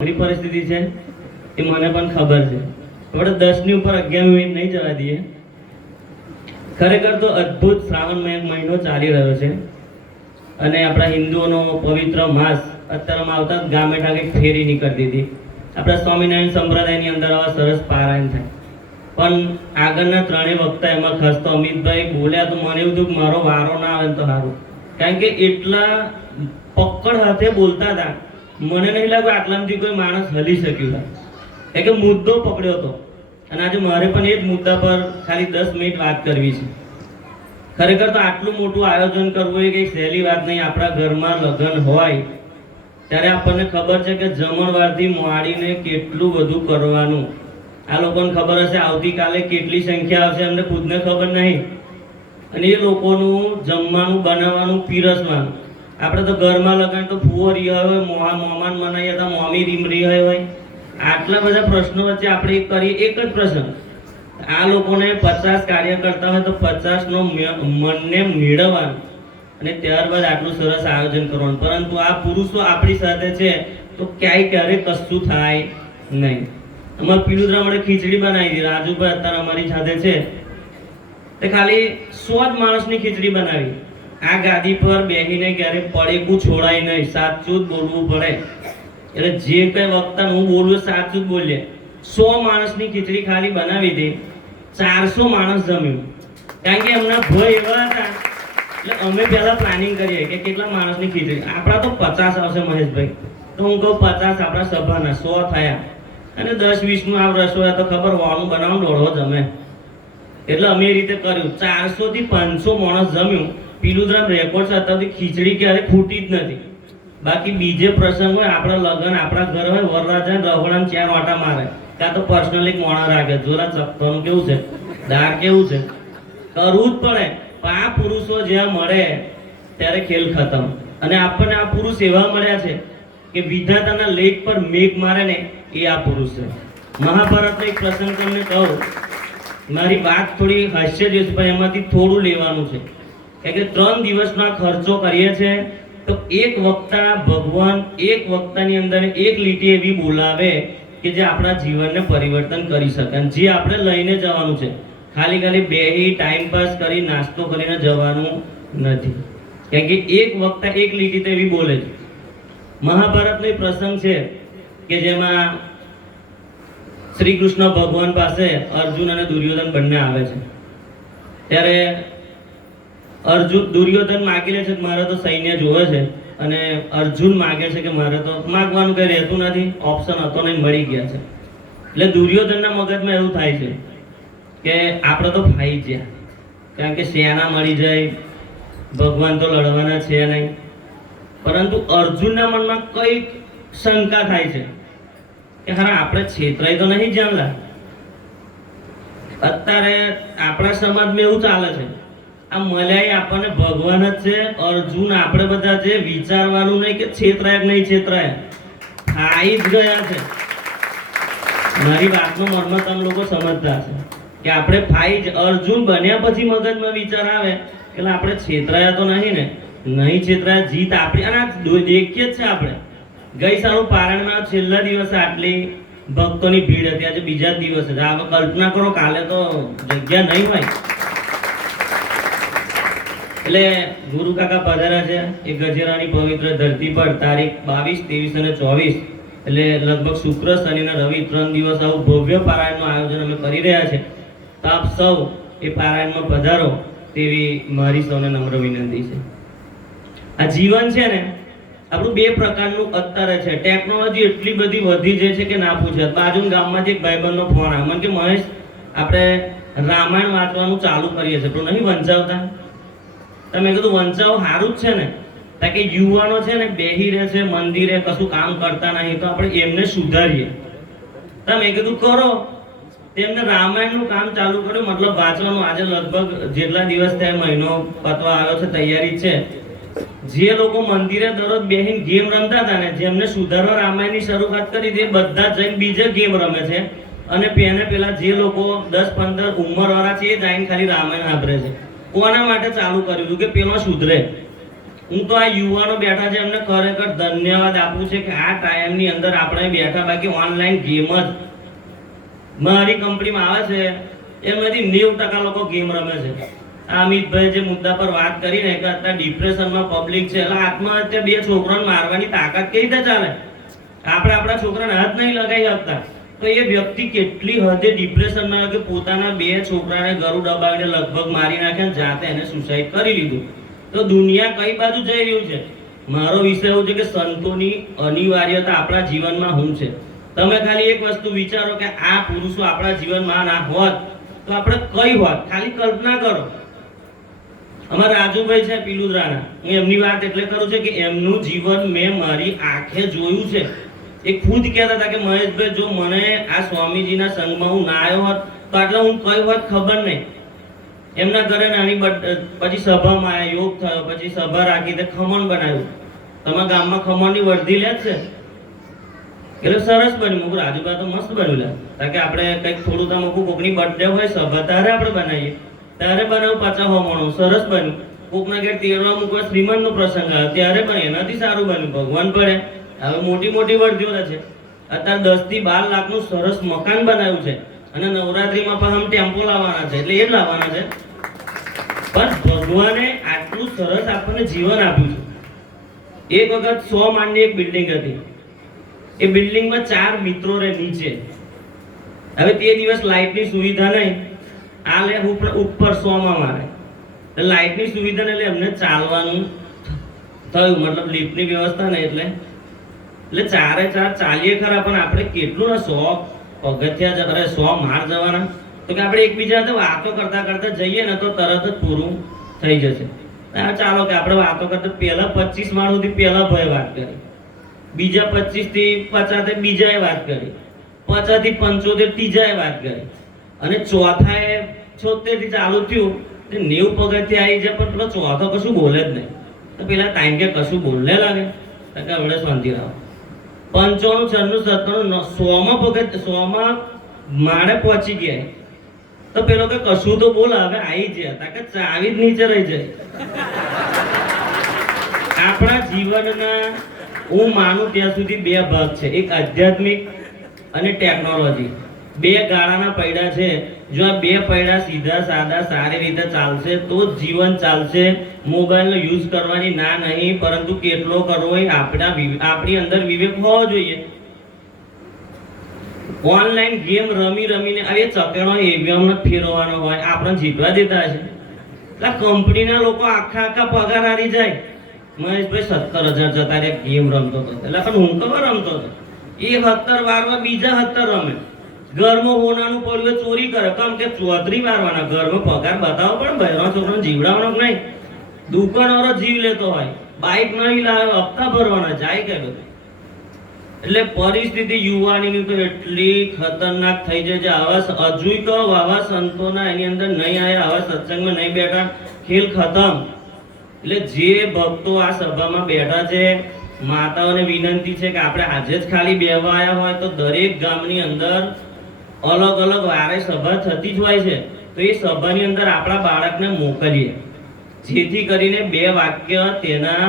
પરિસ્થિતિ છે એ મને પણ ખબર છે. આપણે 10 ની ઉપર 11 મિનિટ નહીં જવા દઈએ. ખરેખર તો અદ્ભુત શ્રાવણ મહિનો ચાલી રહ્યો છે અને આપણા હિન્દુઓનો પવિત્ર માસ અત્યારમાં આવતા ગામે ટાગે ફેરી નીકળતી હતી. આપણા સ્વામિનારાયણ સંપ્રદાયની અંદર આવા સરસ પારાયણ થાય, પણ આગળના ત્રણેય વક્તા એમાં ખાસ તો અમિતભાઈ બોલ્યા તો મને એવું થયું કે મારો વારો ના આવે તો સારું, કારણ કે એટલા પકડ હાથે બોલતા હતા. મને નહીં લાગ્યું આટલામાંથી કોઈ માણસ હલી શક્યું હતા, કે મુદ્દો પકડ્યો હતો. અને આજે મારે પણ એ જ મુદ્દા પર ખાલી 10 મિનિટ વાત કરવી છે. ખરેખર તો આટલું મોટું આયોજન કરવું એ કંઈ સહેલી વાત નહીં. આપણા ઘરમાં લગ્ન હોય ત્યારે આપણને ખબર છે કે જમણવારથી મોડીને કેટલું બધું કરવાનું. આ લોકોને ખબર હશે આવતીકાલે કેટલી સંખ્યા આવશે, અમને ખુદને ખબર નહીં. અને એ લોકોનું જમવાનું બનાવવાનું, પીરસવાનું. આપણે તો ઘરમાં લગાવીએ તો ફુવો રહ્યા હોય, મોમાન મનાઈએ તો મોમી રીમરી હોય. આટલા બધા પ્રશ્નો વચ્ચે આપણે કરીએ એક જ પ્રશ્ન. આ લોકોને 50 કાર્ય કરતા હોય તો 50 નો મનને મેળવવાનું અને ત્યારબાદ આટલું સરસ આયોજન કરવાનું. પરંતુ આ પુરુષો આપણી સાથે છે તો ક્યારે કશું થાય નહીં. અમારા પીલુદ્રા મળે ખીચડી બનાવી હતી. રાજુભાઈ અત્યારે અમારી સાથે છે, તે ખાલી 100 જ માણસની ખીચડી બનાવી. આ ગાદી પર બેહીને ક્યારે પડેકું છોડાય નહીં, સાચું જ બોલવું પડે. એટલે જે કઈ વખત હું બોલું સાચું જ બોલીએ. 100 માણસની ખીચડી ખાલી બનાવી હતી, 400 માણસ જમ્યું. કારણ કે એમના ભય એવા હતા. એટલે અમે પહેલા પ્લાનિંગ કરીએ કે કેટલા માણસની ખીચડી. આપણા તો 50 આવશે મહેશભાઈ, તો હું કહું 50 આપણા સભાના 100 થયા અને 10-20 નું આ રસોઈ તો ખબર વાળું બનાવવાનું દોડવો જમે. એટલે અમે એ રીતે કર્યું. 400 થી 500 માણસ જમ્યું. પીલુદ્રામ રેકોર્ડ અત્યારથી ખીચડી ક્યારે ફૂટી જ નથી. બાકી બીજે પ્રસંગ હોય, આપણા લગ્ન, આપણા ઘર હોય, વરરાજા રહોડામાં 4 વાટા મારે, કાં તો પર્સનલી મોણા રાખે. જોરા ચપ્પાનું કેવું છે, દાળ કેવું છે, કરવું જ પડે. પણ આ પુરુષો જ્યાં મળે ત્યારે ખેલ ખતમ. અને આપણને આ પુરુષ એવા મળ્યા છે કે વિધાતાના લેખ પર મેઘ મારે ને એ આ પુરુષ છે. મહાભારતનો એક પ્રસંગ તમને કહું. મારી વાત થોડી હાસ્ય જેવી છે, પણ એમાંથી થોડું લેવાનું છે. કે 3 દિવસનો ખર્ચો કરીએ છીએ તો એક વક્તા ભગવાન એક વક્તાની અંદર એક લીટી એવી બોલાવે કે જે આપણા જીવનને પરિવર્તન કરી શકે. જે આપણે લઈને જવાનું છે, ખાલી બેહી ટાઈમ પાસ કરી નાસ્તો કરીને જવાનું નથી. કારણ કે એક વક્તા એક લીટી તો એવી બોલે છે. મહાભારતનો પ્રસંગ છે કે જેમાં શ્રી કૃષ્ણ ભગવાન પાસે અર્જુન અને દુર્યોધન બંને આવે છે. ત્યારે દુર્યોધન માગી લે છે કે મારે તો સૈન્ય જોવે છે, અને અર્જુન માગે છે કે મારે તો માગવાનું કઈ રહેતું નથી, ઓપ્શન હતો નહીં, મળી ગયા છે. એટલે દુર્યોધનના મગજમાં એવું થાય છે કે આપણે તો ફાઈ ગયા, કારણ કે સેના મળી જાય, ભગવાન તો લડવાના છે નહીં. પરંતુ અર્જુનના મનમાં કઈક શંકા થાય છે કે હા આપણે છેતરાઈ તો નહીં જાણલા. અત્યારે આપણા સમાજમાં એવું ચાલે છે, આ મલાઈ આપણને ભગવાન જ છે, અર્જુન આપણે બધા છે. વિચારવાનું નહીં કે છેતરાય કે નહીં છેતરાય, ખાઈ જ ગયા છે. મારી વાતનો મર્મ તમે લોકો સમજતા હશે કે આપણે ફાઈ જ. અર્જુન બન્યા પછી મગજમાં વિચાર આવે કે આપણે છેતરાયા તો નહીં ને, નહીં છેતરાયા, જીત આપણી. અને આ દેખીએ જ છે આપણે. ગઈ સારું પારણના છેલ્લા દિવસે આટલી ભક્તોની ભીડ હતી, આજે બીજા જ દિવસે. કલ્પના કરો કાલે તો જગ્યા નહીં હોય. એટલે ગુરુ કાકા પધાર્યા છે એ ગજેરાની પવિત્ર ધરતી પર તારીખ 22, 23 અને 24. એટલે લગભગ શુક્ર, શનિ અને રવિ 3 દિવસ આવું ભવ્ય પારાયણનું આયોજન અમે કરી રહ્યા છે. તો આપ સૌ એ પારાયણમાં પધારો તેવી મારી સૌને નમ્ર વિનંતી છે. આ જીવન છે ને આપણું 2 પ્રકારનું અત્યારે છે. ટેકનોલોજી એટલી બધી વધી જાય છે કે ના પૂછે. બાજુના ગામમાંથી એક ભાઈબંધનો ફોન આવ્યો મને કે મહેશ આપણે રામાયણ વાંચવાનું ચાલુ કરીએ છીએ, તો નહીં વંચાવતા? તમે કીધું વંચાવ સારું જ છે ને. કારણ કે યુવાનો છે ને બેહી રહે છે મંદિરે, કશું કામ કરતા નહીં, તો આપણે એમને સુધારીએ. તમે કીધું કરો. તેમને રામાયણનું કામ ચાલુ કર્યું, મતલબ વાંચવાનું. આજે લગભગ જેટલા દિવસ થયા, મહિનો પતવા આવ્યો છે, તૈયારી છે. જે લોકો મંદિરે દરરોજ બેહીને ગેમ રમતા હતા ને, જેમને સુધારવા રામાયણની શરૂઆત કરી, તે બધા જઈને બીજે ગેમ રમે છે. અને પેલા જે લોકો 10-15 ઉંમર વાળા છે એ જઈને ખાલી રામાયણ વાપરે છે. કોના માટે ચાલુ કર્યું હતું કે પેલો સુધરે. હું તો આ યુવાનો બેઠા છે એમને ખરેખર ધન્યવાદ આપું છે કે આ ટાઈમની અંદર આપણે બેઠા, બાકી ઓનલાઈન ગેમ જ મારી કંપનીમાં આવે છે એમાંથી 90% લોકો ગેમ રમે છે. આ અમિતભાઈ જે મુદ્દા પર વાત કરી ને કે અત્યારે ડિપ્રેશનમાં પબ્લિક છે, એટલે આત્મહત્યા 2 છોકરાને મારવાની તાકાત કેવી રીતે ચાલે? આપણે આપણા છોકરાને હાથ નહીં લગાવી શકતા, તો એ વ્યક્તિ કેટલી હદે ડિપ્રેશનમાં કે પોતાના 2 છોકરાને ગળું દબાવીને લગભગ મારી નાખ્યા, જાતે એને સુસાઇડ કરી લીધું. તો દુનિયા કઈ બાજુ જઈ રહ્યું છે? મારો વિષય એવું છે કે સંતોની અનિવાર્યતા આપણા જીવનમાં શું છે. તમે ખાલી એક વસ્તુ વિચારો કે આ પુરુષો આપણા જીવનમાં ના હોત તો આપણે કઈ હોત? ખાલી કલ્પના કરો. અમારા રાજુભાઈ છે પિલુદરાના, હું એમની વાત એટલે કરું છું કે એમનું જીવન મેં મારી આંખે જોયું છે. એ ખુદ કહેતા હતા કે મહેશભાઈ, જો મને આ સ્વામીજીના સંઘમાં હું ના આવ્યો હોત તો આટલા હું કઈ હોત ખબર નહીં. એમના ઘરે નાની પછી સભામાં આવ્યા, યોગ થયો, પછી સભા રાખી તે ખમણ બનાવ્યું. તમારા ગામમાં ખમણની વર્ધી લે છે એટલે સરસ બન્યું. મુકું રાજુભાઈ તો મસ્ત બન્યું લે, કારણ કે આપણે કંઈક થોડું તો મૂકું, કોકની બર્થડે હોય સભા ત્યારે આપણે બનાવીએ, ત્યારે બનાવું 50 હોમણું સરસ બન્યું. કોકના ઘેર તેરવા મૂકવા શ્રીમંતનો પ્રસંગ આવ્યો ત્યારે પણ એનાથી સારું બન્યું. ભગવાન પડે. હવે મોટી મોટી વર્ધીઓ છે. અત્યારે 10 થી 12 લાખનું સરસ મકાન બનાવ્યું છે અને નવરાત્રીમાં પણ આમ ટેમ્પો લાવવાના છે, એટલે એ જ લાવવાના છે. પણ ભગવાને આટલું સરસ આપણને જીવન આપ્યું છે. એક વખત 100 માળની એક બિલ્ડિંગ હતી. એ બિલ્ડિંગમાં 4 મિત્રો રહે નીચે. હવે તે દિવસ લાઇટની સુવિધા નહીં, આ લે ઉપર 100 માં મારે લાઇટની સુવિધા ને એટલે એમને ચાલવાનું થયું, મતલબ લિફ્ટની વ્યવસ્થા ને એટલે ચારે ચાર ચાલીએ ખરા, પણ આપણે કેટલું ને 100 પગથિયા 100 માળ જવાના, તો કે આપણે એકબીજા સાથે વાતો કરતા કરતા જઈએ ને તો તરત જ પૂરું થઈ જશે. ચાલો કે આપણે વાતો કરતા પહેલા 25 માળ સુધી પહેલા ભાઈ વાત કરી, બીજા 25 થી 50 બીજાએ વાત કરી, 50 થી 75 ત્રીજાએ વાત કરી, અને ચોથાએ 76 થી ચાલુ થયું 90 પગથિયા આવી જાય, પણ પેલો ચોથો કશું બોલે જ નહીં. તો પેલા ટાઈમ કે કશું બોલને લાગે કે હવે શાંતિ રાખો. 95, 96, 97, 100 માં માળે પહોંચી ગયા તો પેલો કે કશું તો બોલ, હવે આવી ગયા કે ચાવી જ નીચે રહી જાય. આપણા જીવનના હું માનું ત્યાં સુધી 2 ભાગ છે, એક આધ્યાત્મિક અને ટેકનોલોજી. 2 ગાળાના પૈડા છે. જો આ 2 પૈડા સીધા સાદા સારી રીતે ચાલશે તો જ જીવન ચાલશે. મોબાઈલનો યુઝ કરવાની ના નહીં, પરંતુ કેટલો કરવો એ આપણી અંદર વિવેક હોવો જોઈએ. ઓનલાઈન ગેમ રમી રમીને આ ચકેડો એવીએમ ફેરવવાનો હોય, આપણે જીતવા દેતા છે. એટલે કંપનીના લોકો આખા પગાર હારી જાય. મહેશભાઈ 17,000 જતા રે ગેમ રમતો હતો, એટલે પણ હું ખબર રમતો હતો. એ 17 વારમાં બીજા 17 રમે. ઘરમાં હોનાનું પડ્યું ચોરી કરે, કેમ કે 34 વારવાના. ઘરમાં પગાર બતાવો પણ બહેરો છોકરાને જીવડાવવાનો નહીં. દુકાનવાળો જીવ લેતો હોય, બાઇક નહીં લાવે, હપ્તા ભરવાના જાય કે બધું. એટલે પરિસ્થિતિ યુવાનીની તો એટલી ખતરનાક થઈ જાય છે. આવા હજુય કહો, આવા સંતોના એની અંદર નહીં આવ્યા, આવા સત્સંગમાં નહીં બેઠા, ખેલ ખતમ. એટલે જે ભક્તો આ સભામાં બેઠા છે, માતાઓને વિનંતી છે કે આપણે આજે જ ખાલી બેહવા આવ્યા હોય તો દરેક ગામની અંદર અલગ અલગ વારે સભા થતી જ હોય છે, તો એ સભાની અંદર આપણા બાળકને મોકલીએ, જેથી કરીને 2 વાક્ય તેના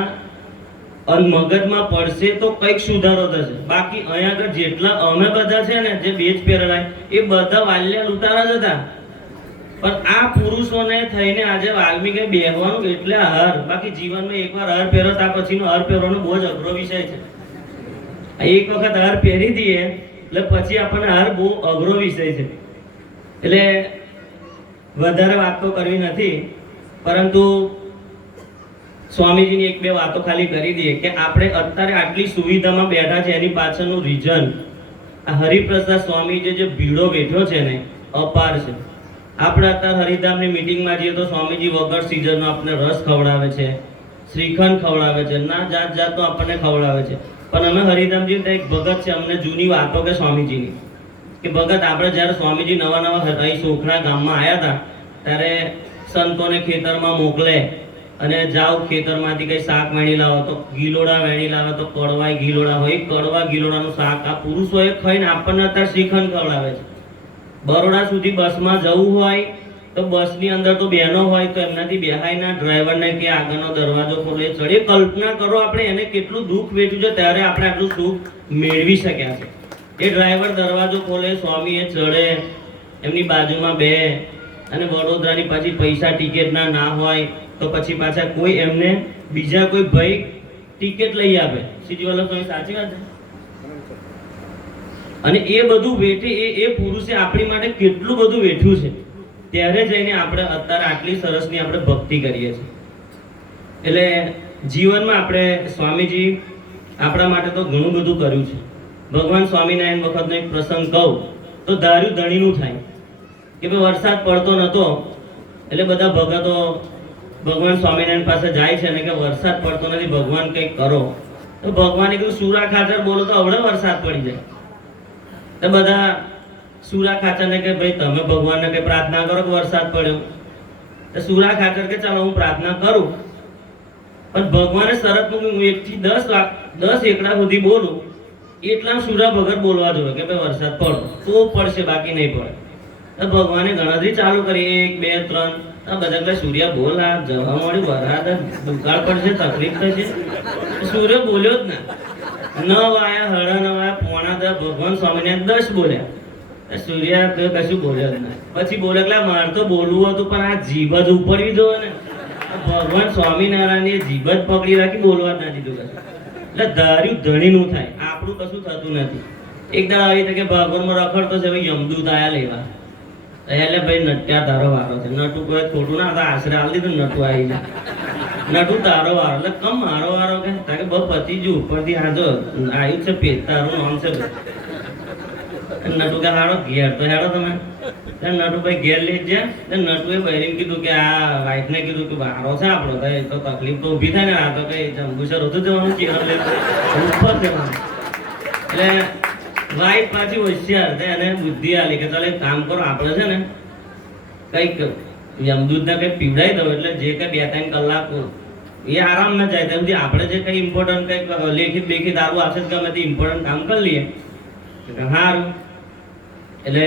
મગજમાં પડશે તો કંઈક સુધારો થશે. બાકી અહીંયા આગળ જેટલા અમે બધા છે ને, જે બેજ પહેરેલા એ બધા વાલ્યા લૂંટારા જ હતા. પણ આ પુરુષોને થઈને આજે વાલ્મીકે બેહવાનું એટલે હર, બાકી જીવનમાં એકવાર હર પહેરો ત્યાર પછીનો હર પહેરવાનો બહુ જ અઘરો વિષય છે. એક વખત હર પહેરી દઈએ એટલે પછી આપણને હર બહુ અઘરો વિષય છે. એટલે વધારે વાત તો કરવી નથી, પરંતુ સ્વામીજીની 1-2 વાતો ખાલી કરી દઈએ કે આપણે અત્યારે આટલી સુવિધામાં બેઠા છે એની પાછળનું રીઝન આ હરિપ્રસાદ સ્વામી જે ભીડો બેઠો છે ને, અપાર છે. આપણે અત્યારે હરિધામની મિટિંગમાં જઈએ તો સ્વામીજી વગર સિઝનનો આપણને રસ ખવડાવે છે, શ્રીખંડ ખવડાવે છે, ના જાત જાતનો આપણને ખવડાવે છે. પણ અમે હરિધામજી એક ભગત છે, અમને જૂની વાતો કે સ્વામીજીની કે ભગત આપણે જ્યારે સ્વામીજી નવા અહીં સોખણા ગામમાં આવ્યા હતા ત્યારે સંતોને ખેતરમાં મોકલે અને જાઓ ખેતરમાંથી કઈ શાક વેણી લાવો, તો ગીલોડા વેણી લાવે તો કડવા ગીલોડા હોય, કડવા ગીલોડાનું શાક આ પુરુષોએ ખાઈને આપણને અત્યારે શ્રીખંડ ખવડાવે છે. બરોડા સુધી બસમાં જવું હોય તો બસની અંદર તો બહેનો હોય તો એમનાથી બેહાઈના ડ્રાઈવરને કે આગળનો દરવાજો ખોલે ચડે. કલ્પના કરો આપણે એને કેટલું દુઃખ વેઠ્યું છે ત્યારે આપણે આટલું સુખ મેળવી શક્યા છે. એ ડ્રાઈવર દરવાજો ખોલે, સ્વામી એ ચડે, એમની બાજુમાં બે, અને વડોદરાની પાછી પૈસા ટિકિટના ના હોય તો પછી પાછા કોઈ એમને બીજા કોઈ ભાઈ ટિકિટ લઈ આપે. સીજી વલ્લભ સ્વામી સાચી વાત છે. અને એ બધું વેઠે એ પુરુષે આપણી માટે કેટલું બધું વેઠ્યું છે, ત્યારે જઈને આપણે અત્યારે આટલી સરસની આપણે ભક્તિ કરીએ છીએ. એટલે જીવનમાં આપણે સ્વામીજી આપણા માટે તો ઘણું બધું કર્યું છે. ભગવાન સ્વામિનારાયણ વખતનો એક પ્રસંગ કહું તો ધાર્યું ધણીનું થાય કે ભાઈ વરસાદ પડતો નતો એટલે બધા ભગતો ભગવાન સ્વામિનારાયણ પાસે જાય છે અને કે વરસાદ પડતો નથી, ભગવાન કંઈક કરો. તો ભગવાને કીધું સુરા ખાચર બોલો તો હવડે વરસાદ પડી જાય. તો બધા સુરા ખાચરને કે ભાઈ તમે ભગવાનને કઈ પ્રાર્થના કરો કે વરસાદ પડ્યો. તો સુરા ખાચર કે ચાલો હું પ્રાર્થના કરું, પણ ભગવાને શરત મૂકી હું 1 થી 10 એકડા સુધી બોલું એટલા સુરા વગર બોલવા જોઈએ કે ભાઈ વરસાદ પડો તો પડશે, બાકી નહીં પડે. તો ભગવાને ગણતરી ચાલુ કરી 1 2 3. બધા કઈ સૂર્ય બોલ, આ જવા મળ્યું વરસાદ દુકાળ પડશે, તકલીફ થશે. સૂર્ય બોલ્યો જ ના. 9 વાયા, 9:30 વાયા, 9:45, ભગવાન સ્વામિનારાયણ 10 બોલ્યા. સૂર્ય તો કશું બોલ્યો જ ના. પછી બોલે એટલે મારે તો બોલવું હતું પણ આ જીભ જ ઉપડવી જોઈએ ને. ભગવાન સ્વામિનારાયણ એ જીભ જ પકડી રાખી, બોલવા જ ના દીધું કશું. એટલે ધાર્યું ધણીનું થાય, આપણું કશું થતું નથી. એક દાડો આવી રીતે કે ભાગવતમાં રખડતો છે, ભાઈ યમદૂત આયા લેવા. એટલે ભાઈ નટ્યા તારો વારો છે. નટુ કોઈ ખોટું ના હતા, આશરે હાલ દીધું, નટુ આવી જાય. નટુ તારો વારો. એટલે કમ મારો વારો કે તાકે બહુ પતિ જ ઉપરથી હાજો આવ્યું છે પેટ, તારું નામ છે. નટુ કે હાડો ઘેર તો હેડો તમે. નટુ ભાઈ ઘેર લઈ ગયા. નટુએ બહેરીને કીધું કે આ વાઈફને કીધું કે વારો છે આપણો, તો તકલીફ તો ઊભી થાય ને. આ તો કઈ જંબુસર હતું જવાનું, ચીરા લઈ ઉપર જવાનું. એટલે વાઈફ પાછી હોશિયાર થાય અને બુદ્ધિ આલી કે ચાલો એક કામ કરો, આપણે છે ને કઈક યમદૂતને કઈ પીવડાવી દો એટલે જે કઈ 2-3 કલાક એ આરામમાં જાય ત્યાં સુધી આપણે જે કઈ ઇમ્પોર્ટન્ટ કઈક લેખિત બેખિત આવું આવશે ગમે તે ઇમ્પોર્ટન્ટ કામ કરી લઈએ. સારું. એટલે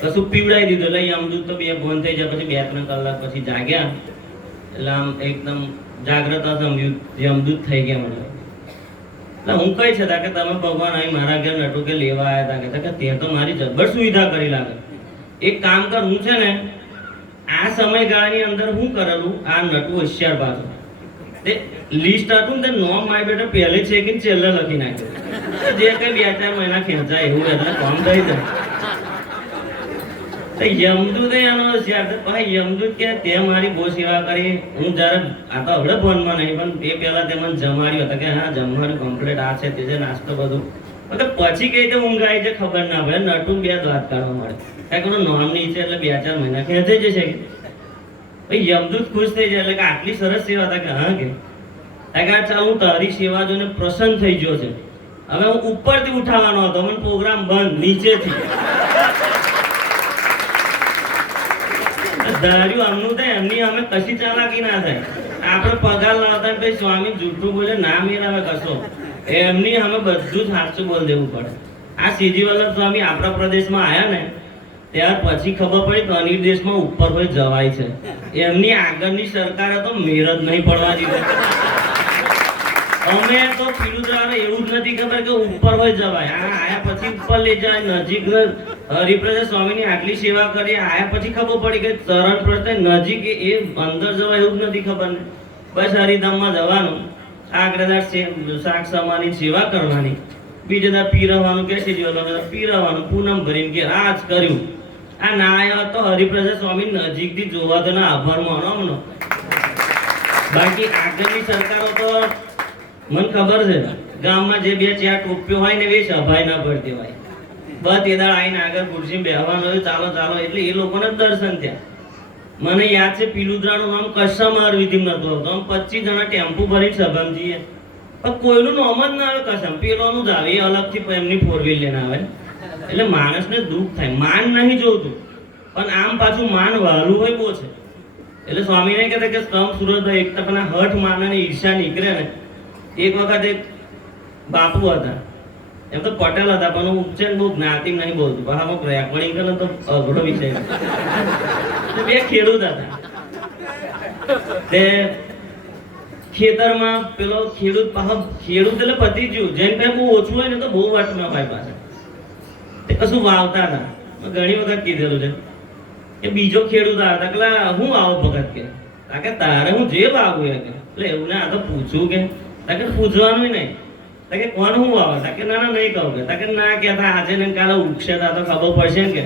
કશું પીવડાવી દીધું. એટલે યમદૂત તો બે ફોન થઈ જાય. પછી 2-3 કલાક પછી જાગ્યા. એટલે આમ એકદમ જાગ્રત યમદૂત થઈ ગયા મને. એટલે હું કઈ છે કે તમે ભગવાન અહીં મારા ઘેર નટુ કે લેવા આવ્યા હતા કે તે તો મારી જબર સુવિધા કરી લાગે. એક કામ કર, હું છે ને આ સમયગાળાની અંદર હું કરેલું, આ નટુ હોશિયાર પાછો તે લિસ્ટ હતું ને તે નોમ મારી બેટા પહેલે છે કે છેલ્લે લખી નાખ્યું. જે કઈ 2-4 મહિના ખેંચાય એવું એટલે કામ થઈ જાય. યમદૂત એનો હોશિયાર છે. ભાઈ યમદૂત કે તે મારી બહુ સેવા કરી. હું જયારે આ તો હવે ફોનમાં નહીં પણ તે પહેલા તે મને જમાડ્યું હતા કે હા જમવાનું કમ્પ્લીટ આ છે તે છે નાસ્તો બધું. મતલબ પછી કઈ રીતે ઊંઘ આવી છે ખબર ના પડે. નટુ 2 દાંત કાઢવા મળે કારણ કે નોમ નીચે એટલે 2-4 મહિના ખેંચાઈ જશે. ભાઈ યમદૂત ખુશ થઈ જાય એટલે કે આટલી સરસ સેવા હતા કે હા કે ચાલ હું તારી સેવા જોઈને પ્રસન્ન થઈ ગયો છે. હવે હું ઉપરથી ઉઠાવવાનો હતો, મને પ્રોગ્રામ બંધ નીચેથી. ધાર્યું આમનું થાય એમની અમે કશી ચાલાકી ના થાય. આપણે પગાર લાવતા ભાઈ સ્વામી જૂઠું બોલે ના મેળવે કશો, એમની અમે બધું જ સાચું બોલ દેવું પડે. આ સીજી વલ્લભ સ્વામી આપણા પ્રદેશમાં આવ્યા ને ત્યાર પછી ખબર પડી કે અનિલ દેશમાં ઉપર હોય જવાય છે. એમની આગળની સરકારે તો મેર જ નહીં પડવા દીધો. અમે તો પીલુદ્રાને એવું જ નથી ખબર કે ઉપર હોય જવાય. આયા પછી ઉપર લઈ જાય નજીક. હરિપ્રસાદ સ્વામીની આટલી સેવા કરી, આયા પછી ખબર પડી કે ચરણ પ્રત્યે નજીક એ અંદર જવાય એવું જ નથી ખબર ને. બસ હરિધામમાં જવાનું, આગળ શાક સમાની સેવા કરવાની, બીજે દા પીરવાનું કે છે પીરવાનું, પૂનમ ભરીને કે આ જ કર્યું. આ ના આવ્યો તો હરિપ્રસાદ સ્વામી નજીકથી જોવા તો ના આભાર માનો અમનો. બાકી આગળની સરકારો તો મને ખબર છે ગામમાં જે 2-4 ટોપીઓ હોય ને એ સભાય ના પડતી હોય. બસ એ દાડ આવીને આગળ ખુરશી બેહવાનું હોય, ચાલો ચાલો એટલે એ લોકોને દર્શન થયા. મને યાદ છે પીલુદ્રાનું નામ કશામાં વિધિમ નતું આવતું. આમ 25 જણા ટેમ્પુ ભરી સભામાં જઈએ પણ કોઈનું નામ જ ના આવે કસમ. પેલોનું જ આવે, એ અલગથી એમની 4-wheel લઈને આવે. એટલે માણસને દુઃખ થાય. માન નહીં જોતું પણ આમ પાછું માન વાલું હોય બહુ છે. એટલે સ્વામીને કહેતા કે સ્તંભ સુરતભાઈ એક તપના હઠ માનને ઈર્ષા નીકળે ને. એક વખત એક બાપુ હતા એમ તો પટેલ હતા પણ હું ઉચ્ચાર બહુ જ્ઞાતિ નહીં બોલતું પણ હા રેકોર્ડિંગ કરે તો અઘરો વિષય બે ખેડૂત હતા તે ખેતરમાં પેલો ખેડૂત એટલે પતી ગયું જેમ કઈ બહુ ઓછું હોય ને તો બહુ વાટમાં ભાઈ પાસે તે કશું વાવતા હતા ઘણી વખત કીધેલું છે કે બીજો ખેડૂત હતા કે હું આવો ભગત કે તારે હું જે વાવું કે એટલે એવું ને આ તો પૂછવું કે પૂછવાનું નહીં કે કોણ હું વાવે કે ના નહીં કહું કે ના કહેતા આજે ને કાલે ઉગશે તો ખબર પડશે ને કે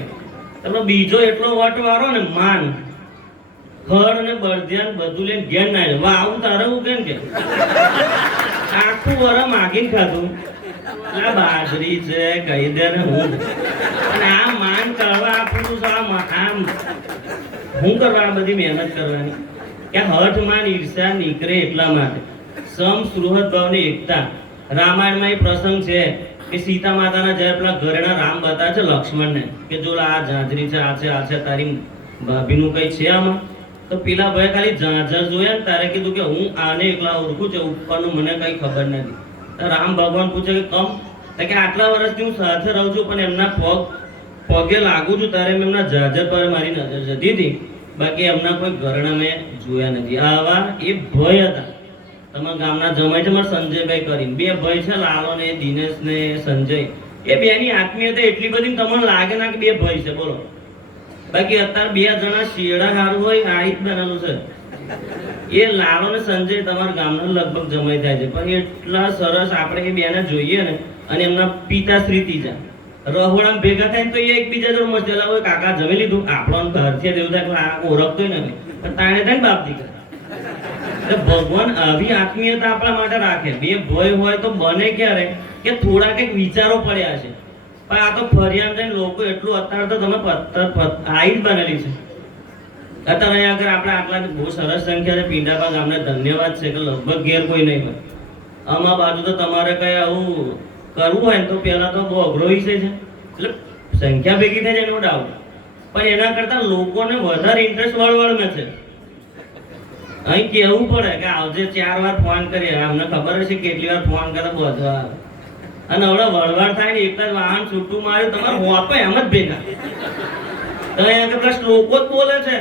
તમે બીજો એટલો વટ વાળો ને માન ખડ ને બળદિયાન બધું લઈને ઘેર ના આવું તારે હું કેમ કે આખું વર માગીને ખાધું આ બાજરી છે કહી દે ને હું અને આ માન કરવા આપણું આમ હું કરવા આ બધી મહેનત કરવાની કે હઠ માન ઈર્ષા નીકળે એટલા માટે સમ સુહૃદ ભાવની એકતા રામાયણમાં એ પ્રસંગ છે કે સીતા માતાના જ્યારે પેલા ઘરેણા રામ બતાવે છે લક્ષ્મણને કે જો આ ઝાંઝરી છે આ છે તારી ભાભીનું કઈ છે આમાં તો પેલા ભાઈ ખાલી ઝાંઝર જોયા ને તારે કીધું કે હું આને એકલા ઓળખું છું ઉપરનું મને કઈ ખબર નથી તો રામ ભગવાન પૂછે કે કમ કે આટલા વર્ષથી હું સાથે રહું છું પણ એમના પગે લાગુ છું તારે મેં એમના ઝાંઝર પર મારી નજર જતી હતી બાકી એમના કોઈ ઘરેણા મેં જોયા નથી આવા એ ભય હતા તમારા ગામના જમાય છે મારા સંજયભાઈ કરીને બે ભાઈ છે લાલો ને દિનેશ ને સંજય એ બેની આત્મીયતા એટલી બધી તમને લાગે ના કે બે ભાઈ છે બોલો બાકી અત્યારે બે જણા શિયાળા હારું હોય આ જ બનેલું છે એ લાલો ને સંજય તમારા ગામના લગભગ જમાઈ થાય છે પણ એટલા સરસ આપણે એ બેને જોઈએ ને અને એમના પિતાશ્રી ત્રીજા રહોડા ભેગા થાય ને તો એ એકબીજા જોડે મસ્તેલા હોય કાકા જમી લીધું આપણો ઘરથી એવું થાય કે ઓળખતો નથી પણ તાણે થાય ને બાપ દીકરા ભગવાન આવી આત્મીયતા આપણા માટે રાખે બે ભય હોય તો બને ક્યારે કે થોડા કઈક વિચારો પડ્યા છે પણ આ તો ફરિયાદ થઈને લોકો એટલું અત્યારે તો તમે આઈ જ બનેલી છે અત્યારે અહીંયા આગળ આપણે આટલા બહુ સરસ સંખ્યા છે પીંડાપા ગામને ધન્યવાદ છે કે લગભગ ઘેર કોઈ નહીં હોય આમાં બાજુ તો તમારે કઈ આવું કરવું હોય ને તો પહેલા તો બહુ અઘરો વિષય છે એટલે સંખ્યા ભેગી થાય છે નો ડાઉટ પણ એના કરતા લોકોને વધારે ઇન્ટરેસ્ટ વળવળમાં છે અહીં કેવું પડે કે આવજે 4 વાર ફોન કરીએ અમને ખબર હશે કેટલી વાર ફોન કરે બધવા અને હવે વળવાડ થાય ને એક જ વાહન છૂટું માર્યું તમારે હોપે એમ જ ભેગા તો અહીંયા પ્લસ લોકો જ બોલે છે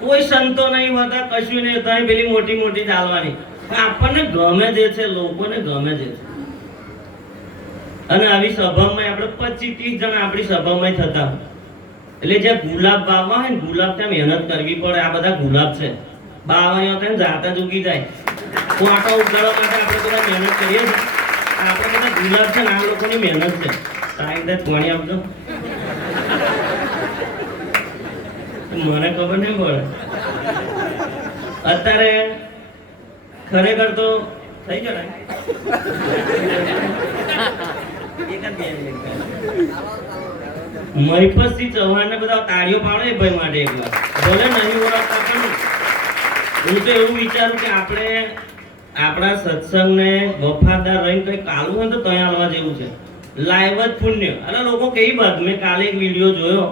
કોઈ સંતો નહીં હોતા કશું નહીં હોતા પેલી મોટી મોટી ચાલવાની આપણને ગમે જે છે લોકોને ગમે જે છે અને આવી સભામાં આપણે 25-30 જણા આપણી સભામાં થતા એટલે જે ગુલાબ વાવવા હોય ને ગુલાબ ત્યાં મહેનત કરવી પડે આ બધા ગુલાબ છે બાવાની હતા ને જાતા જ ઉગી જાય કોટા ઉગાડવા માટે આપણે બધા મહેનત કરીએ છીએ આપણે બધા ગુલાબ છે ને આ લોકોની મહેનત છે સાઈડ પાણી આપજો મને ખબર નહીં પડે અત્યારે ખરેખર તો થઈ ગયો ને મહિપતસિંહ ચૌહાણ ને બધા તાળીઓ પાડે ભાઈ માટે એકલા ભલે નહીં ઓળખતા પણ હું તો એવું વિચારું કે આપણે આપણા સત્સંગને વફાદાર રહીને કંઈક કાલું હોય તો ત્યાં આવવા જેવું છે લાઈવ જ પુણ્ય અને લોકો કેવી વાત મેં કાલે એક વિડીયો જોયો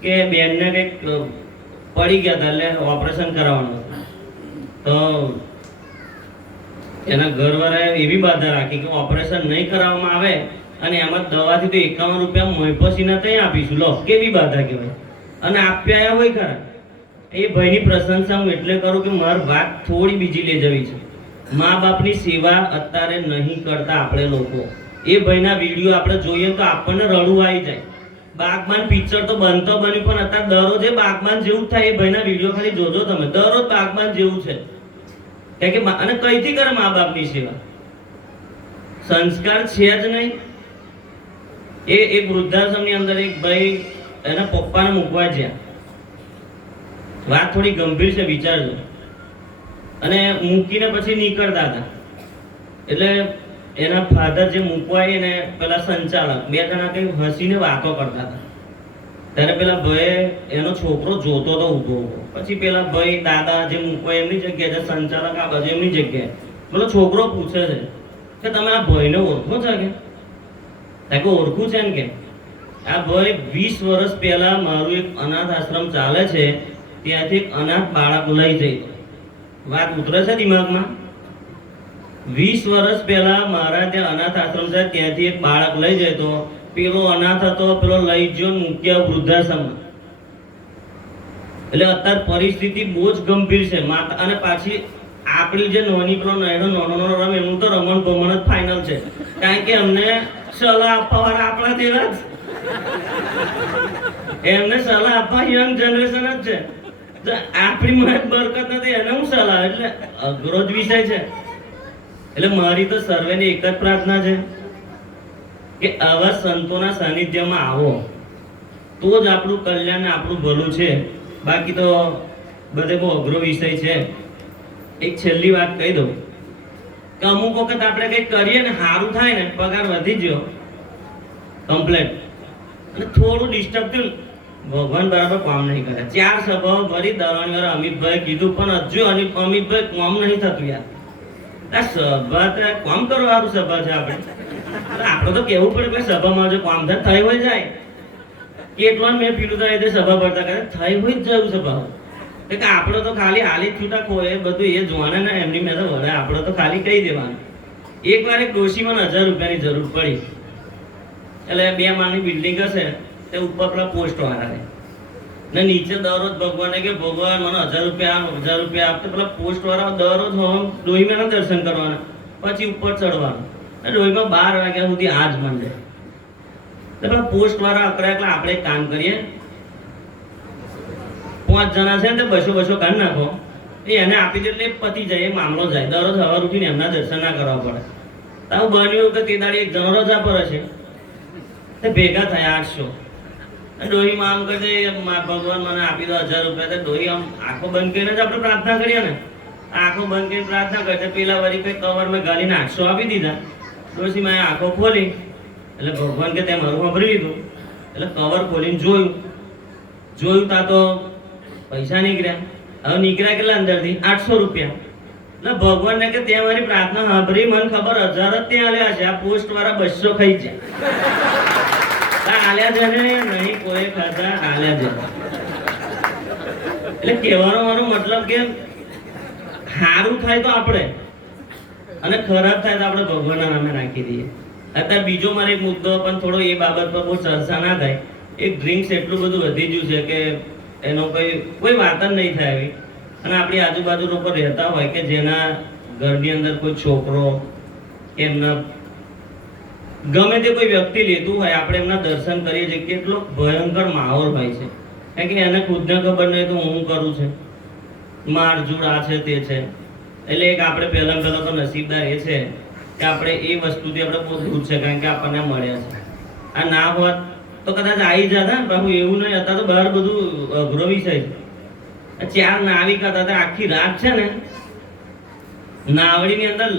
કે બેનને કંઈક પડી ગયા હતા એટલે ઓપરેશન કરાવવાનું તો એના ઘરવાળાએ એવી બાધા રાખી કે ઓપરેશન નહીં કરાવવામાં આવે અને એમાં દવાથી તો 51 રૂપિયા મહિપતસિંહને ત્યાં આપીશું લો કેવી બાધા કહેવાય અને આપ્યા હોય ખરા એ ભાઈની પ્રશંસા હું એટલે કરું કે મારી વાત થોડી બીજી લઈ જવી છે મા બાપની સેવા અત્યારે નહીં કરતા આપણે લોકો એ ભાઈના વિડીયો આપણે જોઈએ તો આપણને રડવું આવી જાય બાગબાન પિક્ચર તો બનતો બન્યું પણ અત્યારે દરરોજ એ બાગબાન જેવું જ થાય એ ભાઈના વિડીયો ખાલી જોજો તમે દરરોજ બાગબાન જેવું છે કે અને કઈથી કરે મા બાપની સેવા સંસ્કાર છે જ નહીં એક વૃદ્ધાશ્રમની અંદર એક ભાઈ એના પપ્પાને મૂકવા ગયા વાત થોડી ગંભીર છે વિચારજો અને મૂકીને પછી નીકળતા હતા એટલે એના ફાધર જે મૂકવા ને પેલા સંચાલક બે જણા કઈ હસીને વાતો કરતા હતા ત્યારે પેલા ભાઈ એનો છોકરો જોતો તો ઊભો પછી પેલા ભાઈ દાદા જે મૂકવા એમની જગ્યાએ છે સંચાલક આ બાજુ એમની જગ્યાએ પેલો છોકરો પૂછે છે કે તમે આ ભાઈને ઓળખો છો કે ઓળખું છે ને કે આ ભાઈ 20 વર્ષ પહેલા મારું એક અનાથ આશ્રમ ચાલે છે ત્યાંથી એક અનાથ બાળક લઈ જઈ વાત ઉતરે છે દિમાગમાં 20 વર્ષ પહેલા મારા ત્યાં અનાથ આશ્રમ છે, ત્યાંથી એક બાળક લઈ જતો, પેલો અનાથ હતો, પેલો લઈ ગયો મૂક્યા વૃદ્ધાશ્રમમાં. એટલે અત્યારે પરિસ્થિતિ બહુ જ ગંભીર છે. માતા અને પાછી આપણી જે નાની પેલો નાનો રમ એનું તો રમણ ભમણ જ ફાઇનલ છે, કારણ કે અમને સલાહ આપવા વાળા આપણા જેવા જ, એમને સલાહ આપવા યંગ જનરેશન જ છે. આપણી મને બરકત નથી, એને હું સલાહ, એટલે અઘરો જ વિષય છે. એટલે મારી તો સર્વેની એક જ પ્રાર્થના છે કે આવા સંતોના સાનિધ્યમાં આવો તો જ આપણું કલ્યાણ ને આપણું ભલું છે. બાકી તો બધે બહુ અઘરો વિષય છે. એક છેલ્લી વાત કહી દઉં કે અમુક વખત આપણે કંઈક કરીએ ને સારું થાય ને, પગાર વધી ગયો કમ્પ્લેટ, અને થોડું ડિસ્ટર્બ થયું, ભગવાન બરાબર કામ નહીં કરે. 4 સભાઓ ભરી દરવાણી વાર અમિતભાઈ કીધું, પણ હજુ અમિતભાઈ કામ નહીં થતું યાર. આ સભા તો કામ કરવાનું સભા છે આપણે તો કેવું પડે કે સભામાં જો કામ થાય થઈ હોય જાય. કેટલો મેં પીલું થાય તે સભા ભરતા કરે થઈ હોય જ જવું સભા. કે આપણે તો ખાલી હાલી છૂટા ખોય બધું એ જોવાને ને એમની મેં તો વળે, આપણે તો ખાલી કહી દેવાનું. એકવાર એક ડોશીમાં 1000 રૂપિયાની જરૂર પડી, એટલે 2 માળની બિલ્ડિંગ હશે, તે ઉપર પેલા પોસ્ટ વાળા ને નીચે દરરોજ ભગવાને કે ભગવાન મને 1000 રૂપિયા આપતો. પેલા પોસ્ટ વાળા દરરોજ ડોહીમાં દર્શન કરવાના, પછી ઉપર ચડવાનું. ડોહીમાં 12 વાગ્યા સુધી આજ માંડે. પેલા પોસ્ટ વાળા અકરા, એટલે આપણે એક કામ કરીએ, 5 જણા છે ને 200 કાઢ નાખો, એને આપી દે એટલે પતી જાય, એ મામલો જાય. દરરોજ સવાર ઉઠીને એમના દર્શન ના કરવા પડે. તો બન્યું કે તે દાડી એક જણો રજા પર હશે, તે ભેગા થયા 800. ડોહીમાં આમ કહે ભગવાન મને આપી દો 1000 રૂપિયા. તો ડોહી આમ આંખો બંધ કરીને જ આપણે પ્રાર્થના કરીએ ને, આંખો બંધ કરીને પ્રાર્થના કરશે. પેલા વળી કઈ કવરમાં ગાલીને 800 આપી દીધા. ડોશીમાં આંખો ખોલી, એટલે ભગવાન કે તે મારું વાપરી લીધું. એટલે કવર ખોલીને જોયું તા તો પૈસા નીકળ્યા. હવે નીકળ્યા કેટલા અંદરથી? 800 રૂપિયા. એટલે ભગવાનને કે તે મારી પ્રાર્થના સાંભળી, મને ખબર 1000 જ ત્યાં આલ્યા છે, આ પોસ્ટ વાળા 200 ખાઈ જાય. આલ્યા છે ને નહીં કોઈ ખાતા, આલ્યા છે. એટલે કહેવાનો મારો મતલબ કે સારું થાય તો આપણે, અને ખરાબ થાય તો આપણે ભગવાનના નામે નાખી દઈએ. અત્યારે બીજો મારે એક મુદ્દો, પણ થોડો એ બાબત પર બહુ ચર્ચા ના થાય. એક ડ્રિંક્સ એટલું બધું વધી ગયું છે કે એનો કોઈ વાત જ નહીં થાય એવી. અને આપણી આજુબાજુ લોકો રહેતા હોય કે જેના ઘરની અંદર કોઈ છોકરો કે એમના ગમે તે કોઈ વ્યક્તિ લેતું હોય, આપણે એમના દર્શન કરીએ છીએ, કેટલો ભયંકર માહોલ હોય છે. કારણ કે એને ખુદને ખબર નહીં તો હું કરું છે, મારઝૂડ આ છે તે છે. એટલે એક આપણે પહેલા તો નસીબદાર એ છે કે આપણે એ વસ્તુથી આપણે બહુ દૂર છે, કારણ કે આપણને મળ્યા છે. આ ના હોત તો કદાચ આવી જતા ને બાબુ, એવું નહીં. હતા તો બહાર બધું અઘરો વિષય છે. 4 નાવિક હતા, આખી રાત છે ને નાવડીની અંદર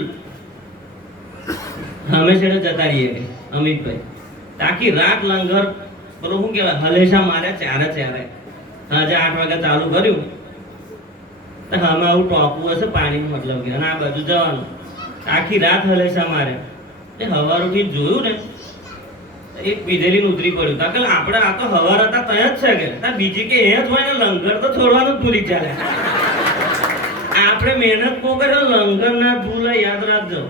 હંમેશા જતા રહીએ અમિતભાઈ. આખી રાત લંગર પેલું શું કહેવાય હલેશા માર્યા, ચારે. સાંજે 8 વાગે ચાલુ કર્યું, તો હવે આવું ટોપું હશે પાણીનું, મતલબ કે અને આ બાજુ જવાનું. આખી રાત હલેશા માર્યા. એ હવાર ઉઠી જોયું ને, એક પીધેલી ઉતરી પડ્યું. તા કે આપણે આ તો હવાર હતા ત્યાં જ છે કે બીજી કે એ જ હોય ને, લંગર તો છોડવાનું જ ભૂલી ચાલે. આપણે મહેનત બહુ કર્યો, લંગર ના ભૂલે. યાદ રાખજો,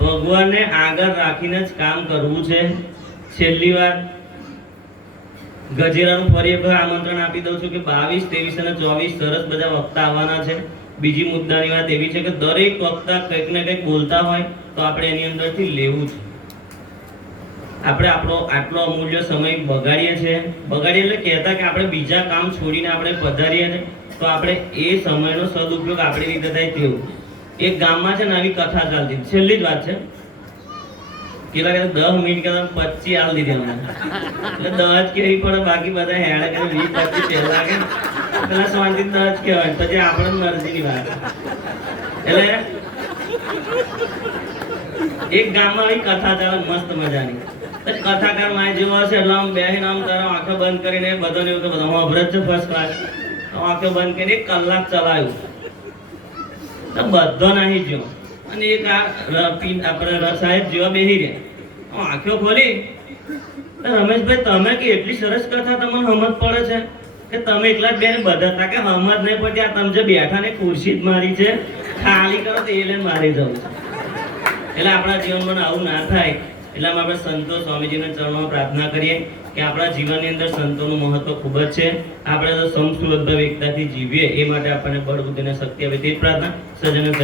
ભગવાનને આગળ રાખીને જ કામ કરવું છે. છેલ્લી વાર ગજેરાનું ફરી એક આમંત્રણ આપી દઉં છું કે 22, 23 અને 24 સરસ બધા વક્તા આવવાના છે. બીજી મુદ્દાની વાત એવી છે કે દરેક વક્તા કંઈક ને કંઈક બોલતા હોય તો આપણે એની અંદરથી લેવું છે. આપણે આપણો આટલો અમૂલ્ય સમય બગાડીએ એટલે કહેતા કે આપણે બીજા કામ છોડીને આપણે પધારીએ ને, તો આપણે એ સમયનો સદુપયોગ આપણી રીતે થાય તેવું. એક ગામમાં છે ને આવી કથા ચાલતી, છેલ્લી જ વાત છે. કેટલા 10 મિનિટ કરતા 25 આલ દીધી મને, એટલે 10 જ કહેવી પડે. બાકી બધા હેડા કરે 20-25 પહેલા લાગે, પેલા શાંતિ 10 જ કહેવાય, પછી આપણે મરજીની વાત. એટલે એક ગામમાં આવી કથા ચાલે મસ્ત મજાની. કથાકાર માય જેવો હશે એટલે આમ બેહીને આમ તારો આંખો બંધ કરીને બધાને એવું કે બધા અભરત છે ફર્સ્ટ ક્લાસ. આંખો બંધ કરીને 1 કલાક ચલાવ્યું તો બધો નાહી ગયો. અને એક આપણે સાહેબ જેવા બેસી રહ્યા, આંખો ખોલી, રમેશભાઈ તમે કે એટલી સરસ કથા તમને સમજ પડે છે કે તમે એકલા જ બેન બધા કે સમજ નહીં પડતી, આ તમે જે બેઠા ને ખુરશી જ મારી છે, ખાલી કરો તો એ લઈને મારી જવું છે. એટલે આપણા જીવનમાં આવું ના થાય એટલા માટે આપણે સંતો સ્વામીજીના ચરણોમાં પ્રાર્થના કરીએ કે આપણા જીવનની અંદર સંતોનું મહત્વ ખૂબ જ છે. આપણે તો સમસુલભ એકતાથી જીવીએ એ માટે આપણને બળ બુદ્ધિ અને શક્તિ આપે તે પ્રાર્થના સજ્જન